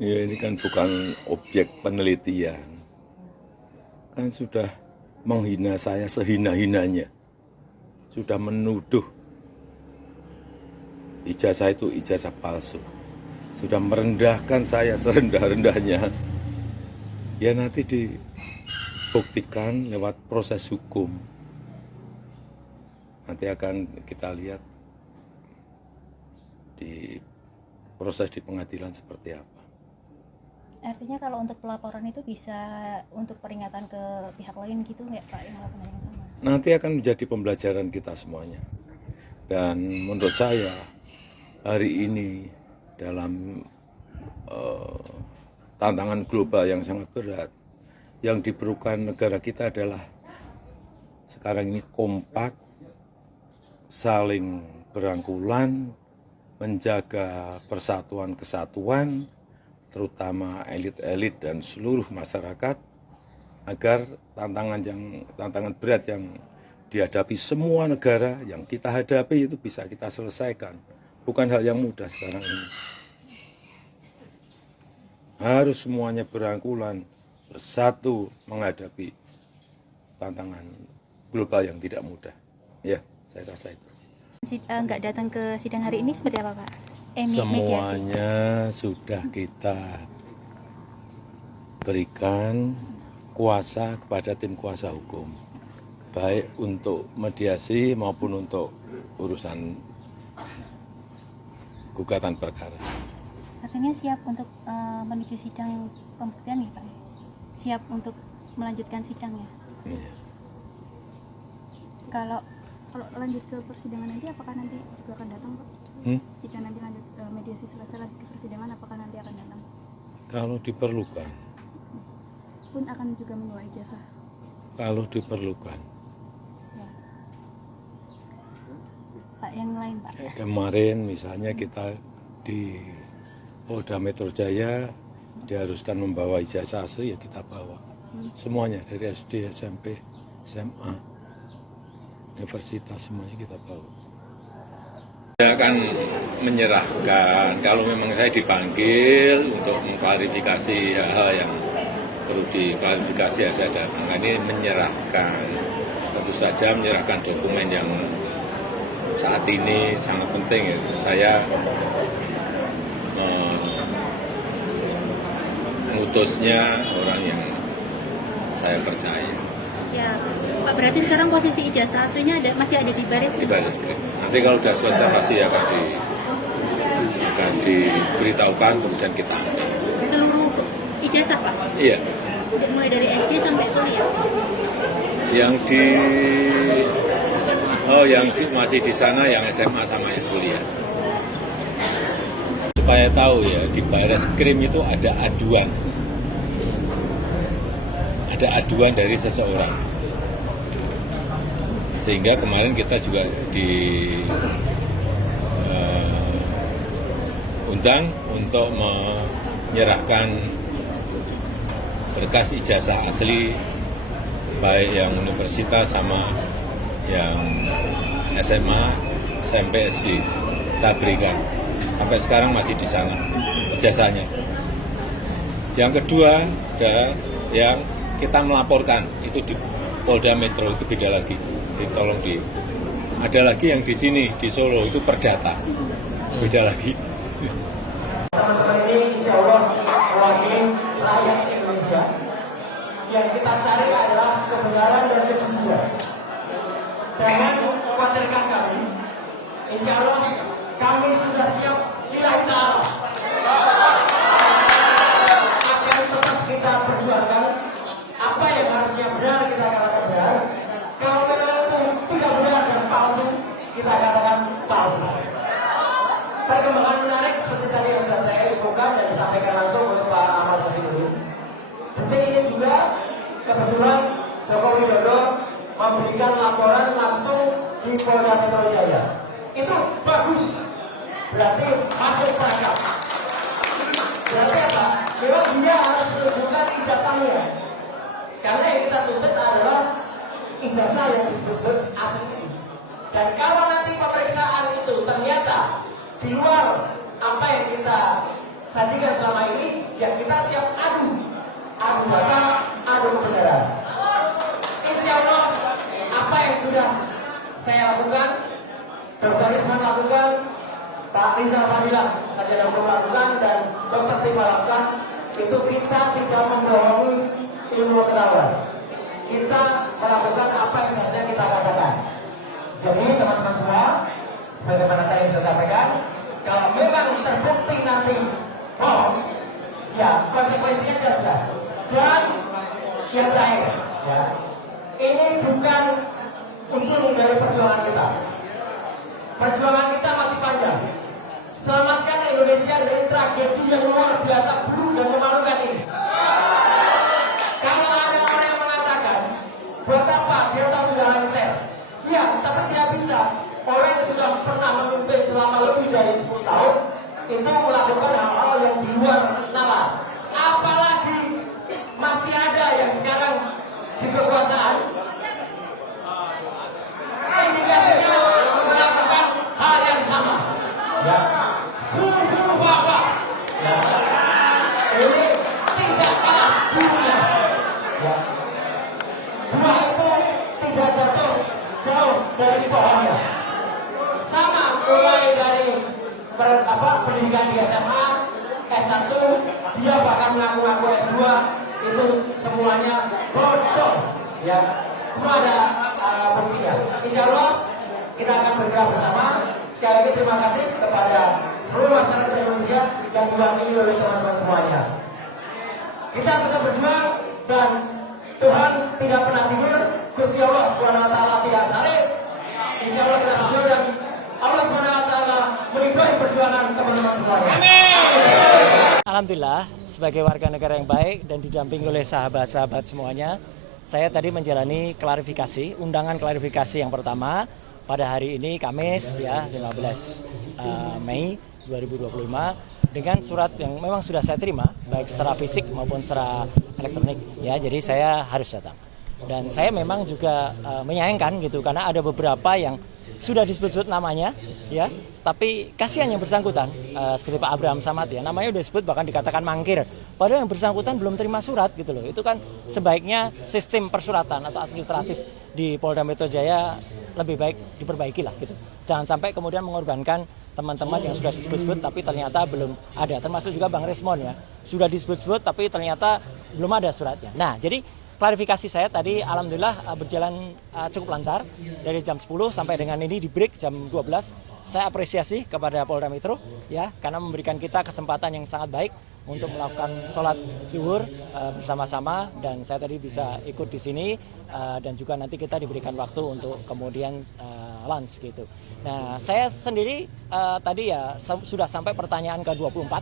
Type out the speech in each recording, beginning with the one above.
Ya ini kan bukan objek penelitian. Kan sudah menghina saya sehina-hinanya. Sudah menuduh ijazah itu ijazah palsu. Sudah merendahkan saya serendah-rendahnya. Ya nanti dibuktikan lewat proses hukum. Nanti akan kita lihat di proses di pengadilan seperti apa. Artinya kalau untuk pelaporan itu bisa untuk peringatan ke pihak lain gitu nggak Pak yang melakukan yang sama? Nanti akan menjadi pembelajaran kita semuanya. Dan menurut saya hari ini dalam tantangan global yang sangat berat, yang diperlukan negara kita adalah sekarang ini kompak, saling berangkulan, menjaga persatuan kesatuan, terutama elit-elit dan seluruh masyarakat, agar tantangan berat yang dihadapi semua negara yang kita hadapi itu bisa kita selesaikan. Bukan hal yang mudah sekarang ini. Harus semuanya berangkulan, bersatu menghadapi tantangan global yang tidak mudah. Ya, saya rasa itu. Nggak datang ke sidang hari ini seperti apa Pak? Semuanya sudah kita berikan kuasa kepada tim kuasa hukum, baik untuk mediasi maupun untuk urusan gugatan perkara. Artinya siap untuk menuju sidang pembuktian nih Pak? Siap untuk melanjutkan sidangnya? Iya. Kalau lanjut ke persidangan nanti apakah nanti juga akan datang Pak? Jika nanti lanjut mediasi selesai lanjut ke persidangan apakah nanti akan datang? Kalau diperlukan. Pun akan juga membawa ijazah? Kalau diperlukan. Siap. Pak yang lain Pak? Kemarin misalnya kita di Polda Metro Jaya diharuskan membawa ijazah asli, ya kita bawa. Semuanya dari SD, SMP, SMA, universitas semuanya kita bawa. Saya akan menyerahkan, kalau memang saya dipanggil untuk mengklarifikasi hal-hal yang perlu diklarifikasi, ya saya datang. Ini menyerahkan, tentu saja menyerahkan dokumen yang saat ini sangat penting. Saya mengutusnya orang yang saya percaya. Siap. Pak, berarti sekarang posisi ijazah aslinya masih ada di baris? Di baris krim. Nanti kalau sudah selesai pasti akan diberitahukan, kemudian kita ambil. Seluruh ijazah Pak? Iya. Mulai dari SD sampai kuliah? Masih di sana yang SMA sama yang kuliah. Supaya tahu ya, di baris krim itu ada aduan. Ada aduan dari seseorang. Sehingga kemarin kita juga diundang untuk menyerahkan berkas ijazah asli baik yang universitas sama yang SMA, SMP, SD kita berikan. Sampai sekarang masih di sana ijazahnya. Yang kedua ada yang kita melaporkan itu di Polda Metro, itu beda lagi. Ada lagi yang di sini di Solo itu perdata, beda lagi. Teman-teman ini insya Allah mewakili rakyat Indonesia. Yang kita cari adalah kebenaran dan kejujuran. Jangan khawatirkan kami. Insya Allah kami sudah siap lillahi ta'ala. Akan tetap kita perjuangkan apa yang harusnya benar kita katakan benar. Kalau memang itu tidak benar dan palsu, kita katakan palsu. Perkembangan menarik seperti tadi yang sudah saya infokan dan disampaikan langsung oleh Pak Ahmad Basiruddin. Detik ini juga kebetulan Joko Widodo memberikan laporan langsung di Polda Metro Jaya. Itu bagus, berarti masuk perangkap. Berarti apa? Memang dia harus menunjukkan ijazahnya. Karena yang kita tuntut adalah ijazah yang disebut asli. Dan kalau nanti pemeriksaan itu ternyata di luar apa yang kita sajikan selama ini, ya kita siap adu data, adu kebenaran. Insya Allah apa yang sudah saya lakukan, Dr. Risman lakukan, Pak Rizal Fadilah Sarjana Hukum lakukan, dan Dr. Tifa lakukan, itu kita tidak membohongi ilmu pengetahuan. Kita melakukan apa yang seharusnya kita katakan. Jadi teman-teman semua, sebagaimana tadi saya sampaikan, kalau memang terbukti nanti bohong, ya konsekuensinya jelas. Dan yang terakhir, ya, ini bukan ujung dari perjuangan kita. Perjuangan kita masih panjang. Selamatkan Indonesia dari tragedi yang luar biasa buruk dan memalukan ini. Kalau ada orang yang mengatakan, buat apa Delta sudah lengser? Ya, tapi tidak bisa. Orang yang sudah pernah memimpin selama lebih dari 10 tahun itu melakukan hal-hal yang di luar nalar. Apalagi masih ada yang sekarang di kekuasaan, indikasinya melakukan hal yang sama. Ya, bapak. Ya. Ini tidak kalah dunia. Ya. Buah itu tidak jatuh jauh dari pohonnya. Sama mulai dari pendidikan di SMA, S1, dia bahkan mengaku-ngaku S2, itu semuanya bodoh. Ya, semua ada buktinya. Insya Allah kita akan bergerak bersama. Sekali lagi terima kasih kepada seluruh masyarakat Indonesia yang diwakili oleh teman-teman semuanya. Kita tetap berjuang dan Tuhan tidak pernah tidur. Gusti Allah SWT tidak sare. Insya Allah kita berjuang dan Allah SWT meridhoi perjuangan teman-teman semuanya. Alhamdulillah, sebagai warga negara yang baik dan didampingi oleh sahabat-sahabat semuanya, saya tadi menjalani klarifikasi, undangan klarifikasi yang pertama pada hari ini Kamis ya 15 Mei 2025 dengan surat yang memang sudah saya terima baik secara fisik maupun secara elektronik ya, jadi saya harus datang. Dan saya memang juga menyayangkan gitu karena ada beberapa yang sudah disebut-sebut namanya ya, tapi kasihan yang bersangkutan seperti Pak Abraham Samad ya, namanya udah disebut bahkan dikatakan mangkir, padahal yang bersangkutan belum terima surat gitu loh. Itu kan sebaiknya sistem persuratan atau administratif di Polda Metro Jaya lebih baik diperbaiki lah gitu. Jangan sampai kemudian mengorbankan teman-teman yang sudah disebut-sebut tapi ternyata belum ada, termasuk juga Bang Resmon ya, sudah disebut-sebut tapi ternyata belum ada suratnya. Nah, jadi klarifikasi saya tadi alhamdulillah berjalan cukup lancar dari jam 10 sampai dengan ini di break jam 12. Saya apresiasi kepada Polda Metro ya karena memberikan kita kesempatan yang sangat baik untuk melakukan sholat zuhur bersama-sama, dan saya tadi bisa ikut di sini dan juga nanti kita diberikan waktu untuk kemudian lunch gitu. Nah, saya sendiri tadi ya sudah sampai pertanyaan ke-24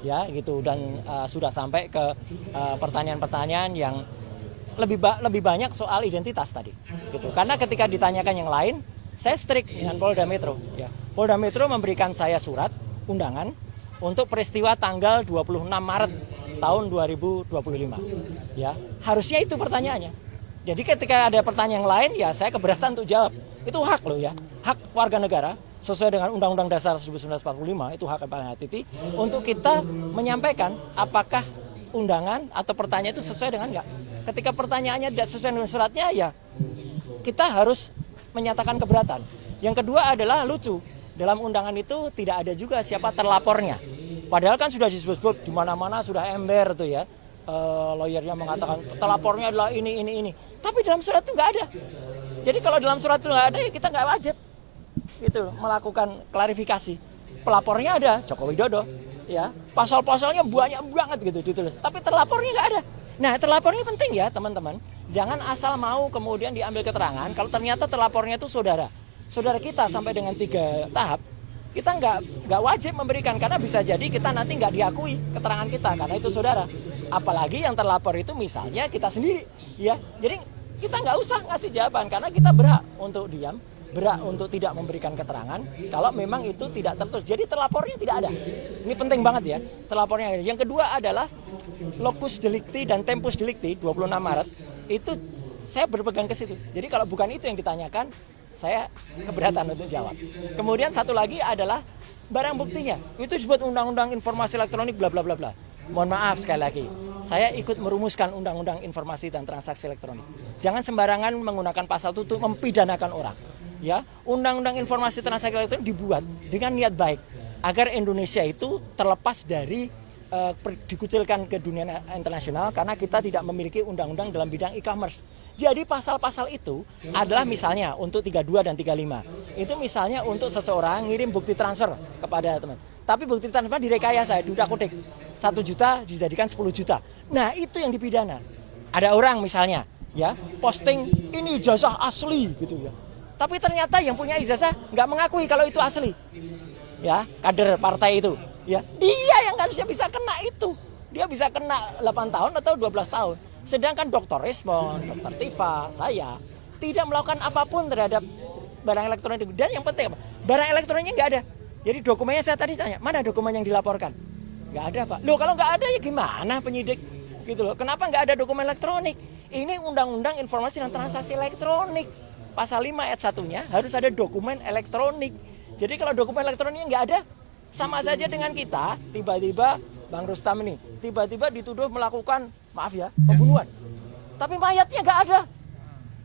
ya gitu, dan sudah sampai ke pertanyaan-pertanyaan yang lebih banyak soal identitas tadi gitu. Karena ketika ditanyakan yang lain, saya strict dengan Polda Metro ya. Polda Metro memberikan saya surat undangan untuk peristiwa tanggal 26 Maret tahun 2025 ya. Harusnya itu pertanyaannya. Jadi ketika ada pertanyaan yang lain ya saya keberatan untuk jawab. Itu hak loh ya. Hak warga negara sesuai dengan Undang-Undang Dasar 1945, itu hak yang paling hati untuk kita menyampaikan apakah undangan atau pertanyaan itu sesuai dengan enggak. Ketika pertanyaannya tidak sesuai dengan suratnya ya kita harus menyatakan keberatan. Yang kedua adalah lucu, dalam undangan itu tidak ada juga siapa terlapornya. Padahal kan sudah disebut-sebut di mana-mana sudah ember tuh ya. Lawyernya mengatakan terlapornya adalah ini. Tapi dalam surat itu nggak ada. Jadi kalau dalam surat itu nggak ada ya kita nggak wajib gitu melakukan klarifikasi. Pelapornya ada Joko Widodo ya. Pasal-pasalnya banyak banget gitu ditulis. Tapi terlapornya nggak ada. Nah, terlapor ini penting ya teman-teman. Jangan asal mau kemudian diambil keterangan kalau ternyata terlapornya itu saudara kita sampai dengan 3 tahap. Kita nggak wajib memberikan karena bisa jadi kita nanti nggak diakui keterangan kita karena itu saudara. Apalagi yang terlapor itu misalnya kita sendiri ya. Jadi kita nggak usah ngasih jawaban karena kita berhak untuk diam, berhak untuk tidak memberikan keterangan kalau memang itu tidak tertulis. Jadi terlapornya tidak ada. Ini penting banget ya, terlapornya. Yang kedua adalah locus delicti dan tempus delicti 26 Maret itu saya berpegang ke situ. Jadi kalau bukan itu yang ditanyakan, Saya keberatan untuk jawab. Kemudian satu lagi adalah barang buktinya. Itu disebut undang-undang informasi elektronik bla bla bla bla. Mohon maaf sekali lagi, saya ikut merumuskan undang-undang informasi dan transaksi elektronik. Jangan sembarangan menggunakan pasal itu untuk mempidanakan orang. Ya, undang-undang informasi transaksi elektronik dibuat dengan niat baik agar Indonesia itu terlepas dari dikucilkan ke dunia internasional karena kita tidak memiliki undang-undang dalam bidang e-commerce. Jadi pasal-pasal itu adalah misalnya untuk 32 dan 35. Itu misalnya untuk seseorang ngirim bukti transfer kepada teman. Tapi bukti transfer direkayasa, diutak-utik. 1 juta dijadikan 10 juta. Nah, itu yang dipidana. Ada orang misalnya ya posting ini ijazah asli gitu ya. Tapi ternyata yang punya ijazah nggak mengakui kalau itu asli. Ya, kader partai itu. Ya, dia yang harusnya bisa kena itu. Dia bisa kena 8 tahun atau 12 tahun. Sedangkan Dr. Resmond, Dr. Tifa, saya tidak melakukan apapun terhadap barang elektronik. Dan yang penting apa? Barang elektroniknya nggak ada. Jadi dokumennya saya tadi tanya, mana dokumen yang dilaporkan? Nggak ada, Pak. Loh, kalau nggak ada ya gimana penyidik? Gitu loh. Kenapa nggak ada dokumen elektronik? Ini Undang-Undang Informasi dan Transaksi Elektronik. Pasal 5 ayat 1-nya harus ada dokumen elektronik. Jadi kalau dokumen elektroniknya nggak ada, sama saja dengan kita, tiba-tiba Bang Rustam ini, tiba-tiba dituduh melakukan, maaf ya, pembunuhan. Tapi mayatnya nggak ada.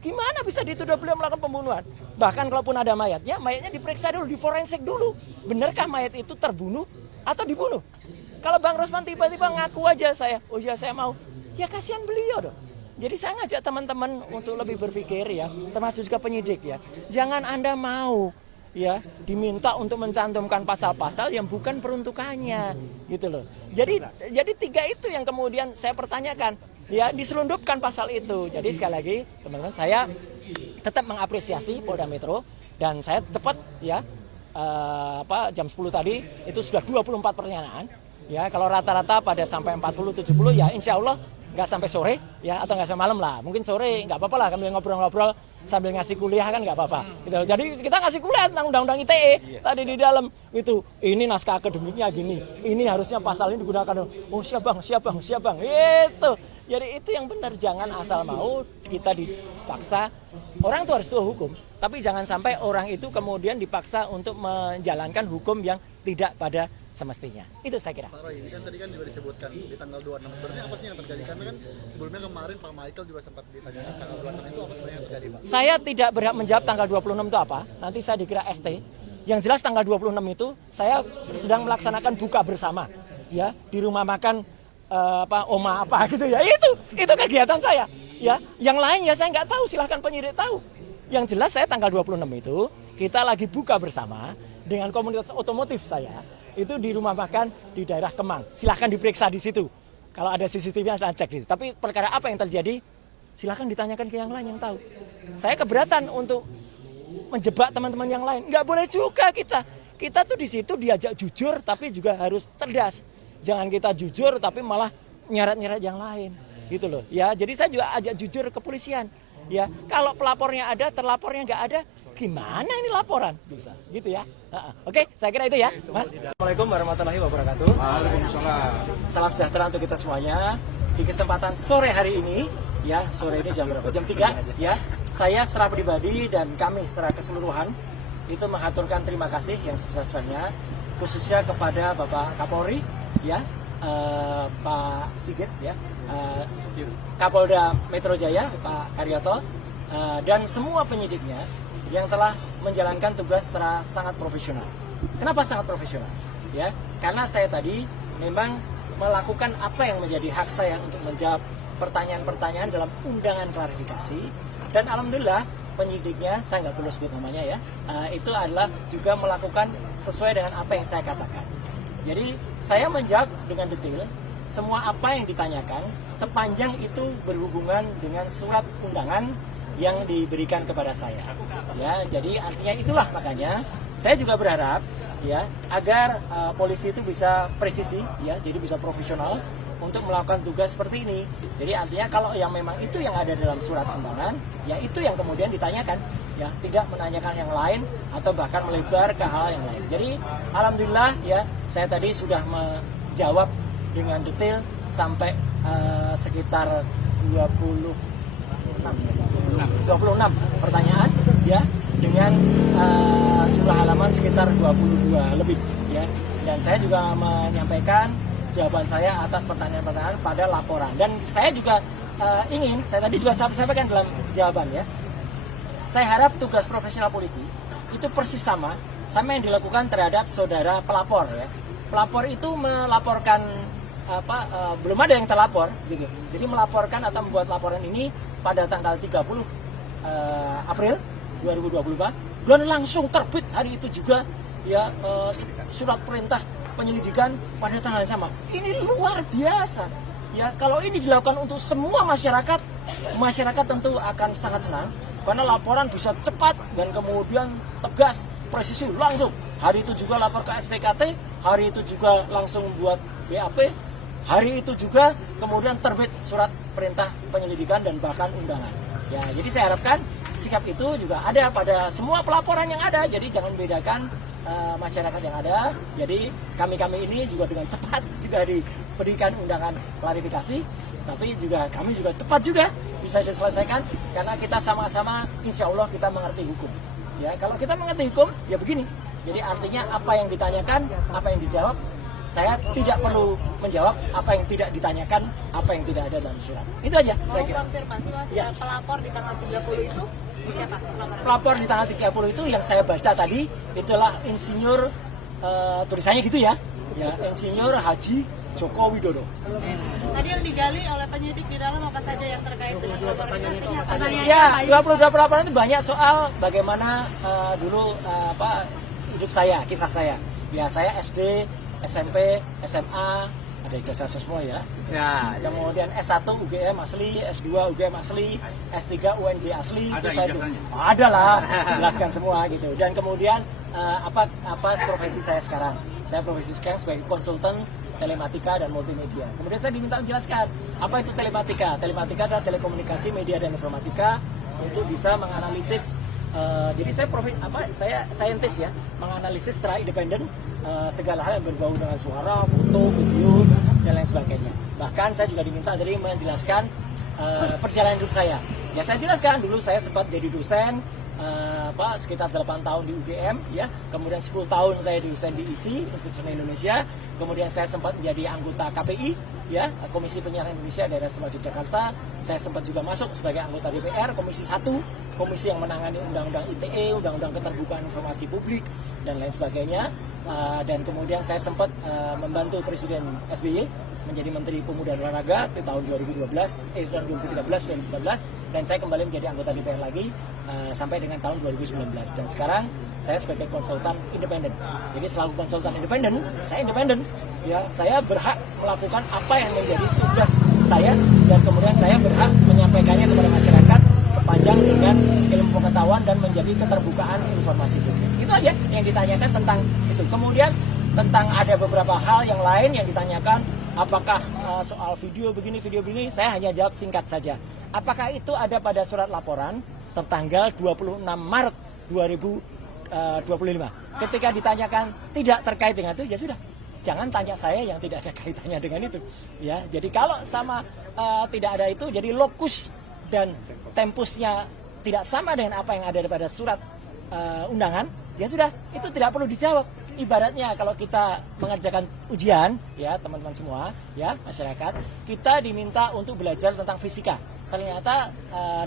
Gimana bisa dituduh beliau melakukan pembunuhan? Bahkan kalaupun ada mayatnya diperiksa dulu, diforensik dulu. Benarkah mayat itu terbunuh atau dibunuh? Kalau Bang Rusman tiba-tiba ngaku aja saya, oh ya saya mau, ya kasihan beliau dong. Jadi saya ngajak teman-teman untuk lebih berpikir ya, termasuk juga penyidik ya. Jangan Anda mau ya diminta untuk mencantumkan pasal-pasal yang bukan peruntukannya gitu loh. Jadi 3 itu yang kemudian saya pertanyakan ya, diselundupkan pasal itu. Jadi sekali lagi teman-teman, saya tetap mengapresiasi Polda Metro dan saya cepat ya jam 10 tadi itu sudah 24 pertanyaan ya. Kalau rata-rata pada sampai 40-70 ya insya Allah nggak sampai sore ya, atau nggak sampai malam lah. Mungkin sore nggak apa-apa lah, kami ngobrol-ngobrol sambil ngasih kuliah kan nggak apa-apa. Gitu. Jadi kita ngasih kuliah tentang undang-undang ITE tadi di dalam itu. Ini naskah akademiknya gini. Ini harusnya pasal ini digunakan. Oh siap bang. Itu. Jadi itu yang benar. Jangan asal mau kita dipaksa. Orang itu harus tahu hukum. Tapi jangan sampai orang itu kemudian dipaksa untuk menjalankan hukum yang tidak pada semestinya. Itu saya kira. Pak Roy, ini kan tadi kan juga disebutkan di tanggal 26. Sebenarnya apa sih yang terjadi? Karena kan sebelumnya kemarin Pak Michael juga sempat ditanyakan tanggal 26 itu apa sebenarnya yang terjadi, Pak? Saya tidak berhak menjawab tanggal 26 itu apa. Nanti saya dikira ST. Yang jelas tanggal 26 itu saya sedang melaksanakan buka bersama ya di rumah makan Oma apa gitu ya. Itu kegiatan saya. Ya, yang lain ya saya nggak tahu, silahkan penyidik tahu. Yang jelas saya tanggal 26 itu kita lagi buka bersama dengan komunitas otomotif saya. Itu di rumah makan di daerah Kemang. Silahkan diperiksa di situ. Kalau ada CCTV saya cek di situ. Tapi perkara apa yang terjadi, silahkan ditanyakan ke yang lain yang tahu. Saya keberatan untuk menjebak teman-teman yang lain. Nggak boleh juga kita. Kita tuh di situ diajak jujur tapi juga harus cerdas. Jangan kita jujur tapi malah nyeret-nyeret yang lain. Gitu loh. Ya, jadi saya juga ajak jujur ke kepolisian. Ya, kalau pelapornya ada, terlapornya nggak ada, gimana ini laporan? Bisa, gitu ya. Oke, saya kira itu ya, Mas. Assalamualaikum warahmatullahi wabarakatuh. Waalaikumsalam. Salam sejahtera untuk kita semuanya. Di kesempatan sore hari ini, ya, sore ini jam berapa? Jam 3, ya. Saya secara pribadi dan kami secara keseluruhan itu mengaturkan terima kasih yang sebesar-besarnya, khususnya kepada Bapak Kapolri, ya, Pak Sigit, ya. Kapolda Metro Jaya, Pak Karyoto, dan semua penyidiknya yang telah menjalankan tugas secara sangat profesional. Kenapa sangat profesional? Ya, karena saya tadi memang melakukan apa yang menjadi hak saya untuk menjawab pertanyaan-pertanyaan dalam undangan klarifikasi, dan alhamdulillah penyidiknya, saya nggak perlu sebut namanya ya, itu adalah juga melakukan sesuai dengan apa yang saya katakan. Jadi saya menjawab dengan detail semua apa yang ditanyakan sepanjang itu berhubungan dengan surat undangan yang diberikan kepada saya. Ya, jadi artinya itulah makanya saya juga berharap ya agar polisi itu bisa presisi ya, jadi bisa profesional untuk melakukan tugas seperti ini. Jadi artinya kalau yang memang itu yang ada dalam surat undangan, ya itu yang kemudian ditanyakan, ya tidak menanyakan yang lain atau bahkan melebar ke hal yang lain. Jadi alhamdulillah ya saya tadi sudah menjawab dengan detail sampai sekitar 26 pertanyaan ya dengan jumlah halaman sekitar 22 lebih ya. Dan saya juga menyampaikan jawaban saya atas pertanyaan-pertanyaan pada laporan. Dan saya juga saya tadi juga sampaikan dalam jawaban ya. Saya harap tugas profesional polisi itu persis sama yang dilakukan terhadap saudara pelapor ya. Pelapor itu melaporkan belum ada yang terlapor gitu. Jadi melaporkan atau membuat laporan ini pada tanggal 30 April 2024 dan langsung terbit hari itu juga ya surat perintah penyelidikan pada tanggal yang sama. Ini luar biasa. Ya, kalau ini dilakukan untuk semua masyarakat tentu akan sangat senang karena laporan bisa cepat dan kemudian tegas, presisi langsung. Hari itu juga lapor ke SPKT, hari itu juga langsung buat BAP, hari itu juga kemudian terbit surat perintah penyelidikan dan bahkan undangan. Ya, jadi saya harapkan sikap itu juga ada pada semua pelaporan yang ada. Jadi jangan membedakan masyarakat yang ada. Jadi kami ini juga dengan cepat juga diberikan undangan klarifikasi, tapi juga kami juga cepat juga bisa diselesaikan karena kita sama-sama insya Allah kita mengerti hukum. Ya, kalau kita mengerti hukum ya begini. Jadi artinya apa yang ditanyakan, apa yang dijawab, saya tidak perlu menjawab apa yang tidak ditanyakan, apa yang tidak ada dalam surat. Itu aja saya kira. Konfirmasi Mas, ya. Pelapor di tanggal 30 itu siapa? Pelapor di tanggal 30 itu yang saya baca tadi itulah insinyur tulisannya gitu ya. Ya, Insinyur Haji Joko Widodo. Tadi yang digali oleh penyidik di dalam apa saja yang terkait dengan laporan itu? Ya, 22 pelaporan itu banyak soal bagaimana dulu hidup saya, kisah saya. Ya, saya SD, SMP, SMA, ada ijazah semua ya. Ya, kemudian S1 UGM asli, S2 UGM asli, S3 UNJ asli. Ada itu ijazahnya? Ada lah, jelaskan semua gitu. Dan kemudian apa profesi saya sekarang? Saya profesi sekarang sebagai konsultan telematika dan multimedia. Kemudian saya diminta menjelaskan apa itu telematika. Telematika adalah telekomunikasi, media dan informatika untuk bisa menganalisis. Jadi saya saintis ya, menganalisis secara independen segala hal yang berbau dengan suara, foto, video dan lain sebagainya. Bahkan saya juga diminta dari menjelaskan perjalanan hidup saya. Ya saya jelaskan dulu saya sempat jadi dosen sekitar 8 tahun di UGM ya. Kemudian 10 tahun saya dosen di ISI, Institut Seni Indonesia. Kemudian saya sempat menjadi anggota KPI ya, Komisi Penyiaran Indonesia Daerah Istimewa Yogyakarta. Saya sempat juga masuk sebagai anggota DPR Komisi 1, komisi yang menangani undang-undang ITE, undang-undang keterbukaan informasi publik dan lain sebagainya. Dan kemudian saya sempat membantu Presiden SBY menjadi Menteri Pemuda dan Olahraga di tahun 2013 dan saya kembali menjadi anggota DPR lagi sampai dengan tahun 2019 dan sekarang saya sebagai konsultan independen. Jadi selaku konsultan independen, saya independen ya, saya berhak melakukan apa yang menjadi tugas saya dan kemudian saya berhak menyampaikannya kepada masyarakat sepanjang dengan ilmu pengetahuan dan menjadi keterbukaan informasi publik. Itu aja yang ditanyakan tentang itu. Kemudian tentang ada beberapa hal yang lain yang ditanyakan, apakah soal video begini, saya hanya jawab singkat saja. Apakah itu ada pada surat laporan tertanggal 26 Maret 2025. Ketika ditanyakan tidak terkait dengan itu, ya sudah. Jangan tanya saya yang tidak ada kaitannya dengan itu. Ya, jadi kalau sama tidak ada itu, jadi lokus dan tempusnya tidak sama dengan apa yang ada pada surat undangan, ya sudah, itu tidak perlu dijawab. Ibaratnya kalau kita mengerjakan ujian, ya teman-teman semua, ya masyarakat, kita diminta untuk belajar tentang fisika. Ternyata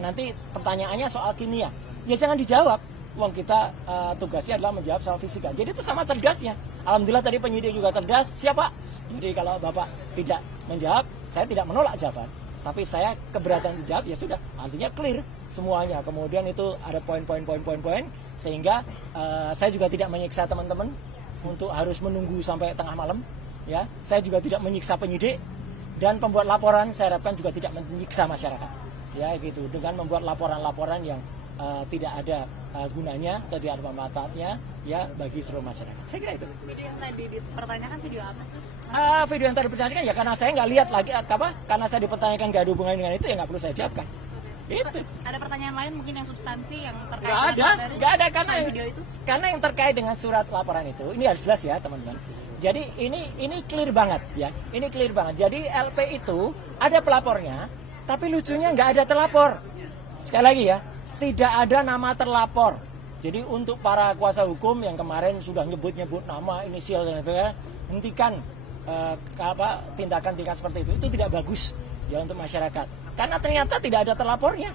nanti pertanyaannya soal kimia, ya jangan dijawab. Uang kita tugasnya adalah menjawab soal fisika. Jadi itu sama cerdasnya. Alhamdulillah tadi penyidik juga cerdas. Siapa? Jadi kalau Bapak tidak menjawab, saya tidak menolak jawaban. Tapi saya keberatan dijawab, ya sudah. Artinya clear semuanya. Kemudian itu ada poin-poin sehingga saya juga tidak menyiksa teman-teman untuk harus menunggu sampai tengah malam. Ya, saya juga tidak menyiksa penyidik dan pembuat laporan. Saya harapkan juga tidak menyiksa masyarakat. Ya, gitu. Dengan membuat laporan-laporan yang tidak ada gunanya atau tidak ada manfaatnya ya bagi seluruh masyarakat. Saya kira itu. Video yang tadi dipertanyakan video apa sih? Video yang tadi dipertanyakan ya karena saya nggak lihat lagi karena saya dipertanyakan nggak ada hubungannya dengan itu ya nggak perlu saya jawabkan. Itu. Ada pertanyaan lain mungkin yang substansi yang terkait nggak ada karena video itu? Karena yang terkait dengan surat laporan itu ini harus jelas ya teman-teman. Jadi ini clear banget ya. Ini clear banget. Jadi LP itu ada pelapornya, tapi lucunya nggak ada terlapor. Sekali lagi ya, tidak ada nama terlapor. Jadi untuk para kuasa hukum yang kemarin sudah nyebut-nyebut nama, inisial dan sebagainya, hentikan tindakan-tindakan seperti itu tidak bagus ya untuk masyarakat. Karena ternyata tidak ada terlapornya.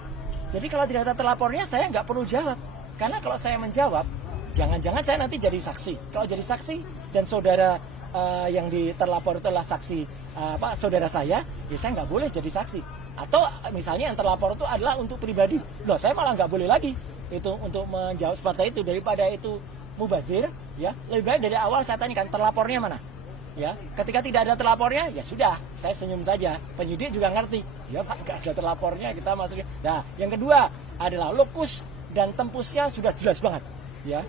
Jadi kalau tidak ada terlapornya, saya nggak perlu jawab. Karena kalau saya menjawab, jangan-jangan saya nanti jadi saksi. Kalau jadi saksi dan saudara yang terlapor itu adalah saksi saudara saya, ya saya nggak boleh jadi saksi. Atau misalnya yang terlapor itu adalah untuk pribadi, loh saya malah nggak boleh lagi itu untuk menjawab seperti itu. Daripada itu mubazir, ya lebih baik dari awal saya tanyakan terlapornya mana. Ya, ketika tidak ada terlapornya, ya sudah, saya senyum saja. Penyidik juga ngerti, ya Pak, nggak ada terlapornya, kita masukin. Nah, yang kedua adalah lokus dan tempusnya sudah jelas banget. Ya,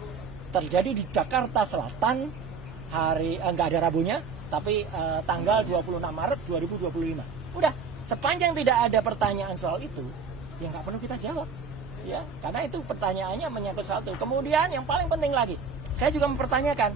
terjadi di Jakarta Selatan, nggak ada Rabunya, tapi tanggal 26 Maret 2025. Udah, sepanjang tidak ada pertanyaan soal itu, ya nggak perlu kita jawab. Ya, karena itu pertanyaannya menyangkut soal itu. Kemudian yang paling penting lagi, saya juga mempertanyakan,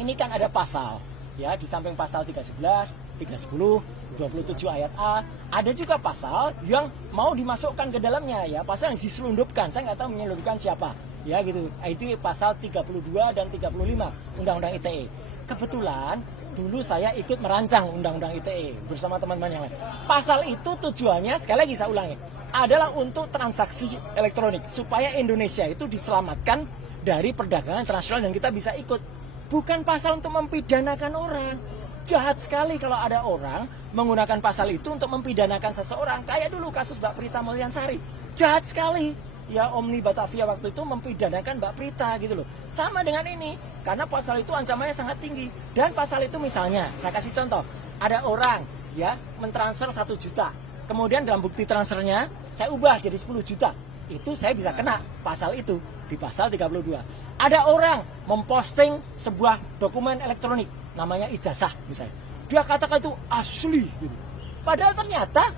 ini kan ada pasal. Ya, di samping pasal 311, 310, 27 ayat A, ada juga pasal yang mau dimasukkan ke dalamnya, ya, pasal yang diselundupkan. Saya nggak tahu menyelundupkan siapa, ya gitu. Itu pasal 32 dan 35 Undang-Undang ITE. Kebetulan dulu saya ikut merancang Undang-Undang ITE bersama teman-teman yang lain. Pasal itu tujuannya, sekali lagi saya ulangi, adalah untuk transaksi elektronik supaya Indonesia itu diselamatkan dari perdagangan internasional dan kita bisa ikut. Bukan pasal untuk mempidanakan orang. Jahat sekali kalau ada orang menggunakan pasal itu untuk mempidanakan seseorang. Kayak dulu kasus Mbak Prita Mulyansari. Jahat sekali. Ya, Omni Batavia waktu itu mempidanakan Mbak Prita gitu loh. Sama dengan ini. Karena pasal itu ancamannya sangat tinggi. Dan pasal itu misalnya, saya kasih contoh. Ada orang ya mentransfer 1 juta. Kemudian dalam bukti transfernya, saya ubah jadi 10 juta. Itu saya bisa kena pasal itu di pasal 32. Ada orang memposting sebuah dokumen elektronik, namanya ijazah misalnya. Dia katakan itu asli gitu. Padahal ternyata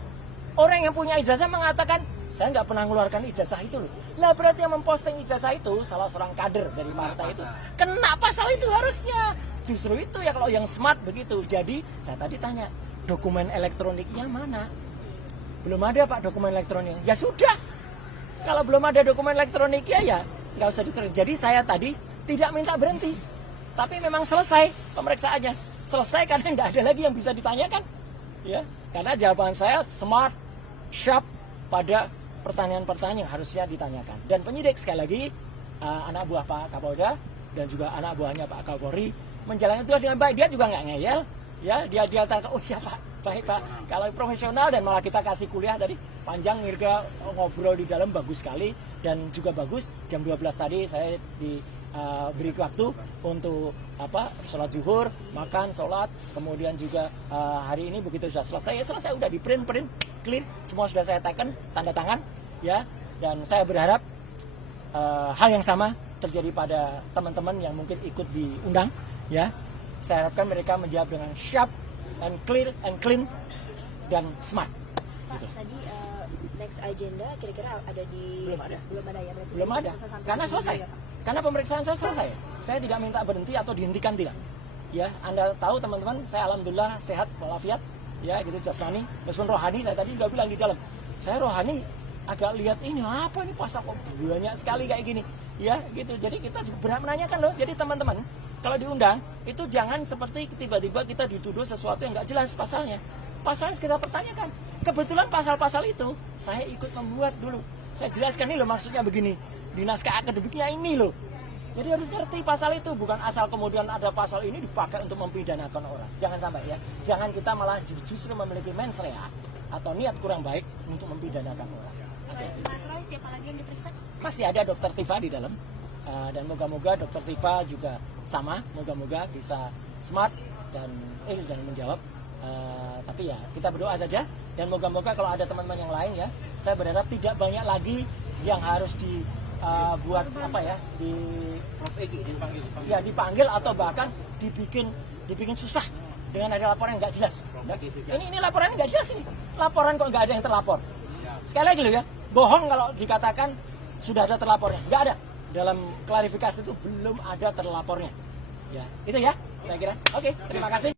orang yang punya ijazah mengatakan, saya nggak pernah mengeluarkan ijazah itu loh. Lah berarti yang memposting ijazah itu salah seorang kader dari partai itu. Kena pasal itu harusnya. Justru itu ya kalau yang smart begitu. Jadi saya tadi tanya, dokumen elektroniknya mana? Belum ada Pak dokumen elektronik. Ya sudah. Kalau belum ada dokumen elektroniknya ya nggak usah diterima. Jadi saya tadi tidak minta berhenti, tapi memang selesai pemeriksaannya. Selesai karena nggak ada lagi yang bisa ditanyakan, ya. Karena jawaban saya smart, sharp pada pertanyaan-pertanyaan yang harusnya ditanyakan. Dan penyidik sekali lagi anak buah Pak Kapolda dan juga anak buahnya Pak Kapolri menjalankan itu dengan baik. Dia juga nggak ngeyel, ya. Dia tanya, oh iya Pak, baik Pak. Kalau profesional dan malah kita kasih kuliah tadi panjang, Mirga ngobrol di dalam bagus sekali. Dan juga bagus, jam 12 tadi saya diberi waktu untuk sholat zuhur, makan, sholat, kemudian juga hari ini begitu sudah selesai, ya selesai, udah di print, clear, semua sudah saya teken, tanda tangan, ya. Dan saya berharap hal yang sama terjadi pada teman-teman yang mungkin ikut diundang, ya. Saya harapkan mereka menjawab dengan sharp, and clear, and clean, dan smart. Pak, tadi next agenda kira-kira ada di belum ada ya, berarti belum ada karena selesai ya, karena pemeriksaan saya selesai. Saya tidak minta berhenti atau dihentikan, tidak, ya. Anda tahu teman-teman, saya alhamdulillah sehat walafiat, ya gitu, jasmani, meskipun rohani saya tadi udah bilang di dalam, saya rohani agak lihat ini apa nih pasal kok banyak sekali kayak gini, ya gitu. Jadi kita juga berhak menanyakan loh. Jadi teman-teman kalau diundang itu jangan seperti tiba-tiba kita dituduh sesuatu yang nggak jelas pasalnya. Pasalnya kita pertanyakan. Kebetulan pasal-pasal itu saya ikut membuat dulu. Saya jelaskan ini loh maksudnya begini. Di naskah akademiknya ini loh. Jadi harus ngerti pasal itu. Bukan asal kemudian ada pasal ini dipakai untuk mempidanakan orang. Jangan sampai ya. Jangan kita malah justru memiliki mens rea atau niat kurang baik untuk mempidanakan orang. Okay. Mas Roy, siapa lagi yang diperiksa? Masih ada Dokter Tifa di dalam. Dan moga-moga Dokter Tifa juga sama. Moga-moga bisa smart dan menjawab. Tapi ya kita berdoa saja dan moga-moga kalau ada teman-teman yang lain ya, saya berharap tidak banyak lagi yang harus dibuat dipanggil atau bahkan dibikin susah dengan ada laporan yang nggak jelas. Ini laporan nggak jelas ini. Laporan kok nggak ada yang terlapor. Sekali lagi loh ya, bohong kalau dikatakan sudah ada terlapornya. Nggak ada. Dalam klarifikasi itu belum ada terlapornya. Ya, itu ya saya kira. Oke, terima kasih.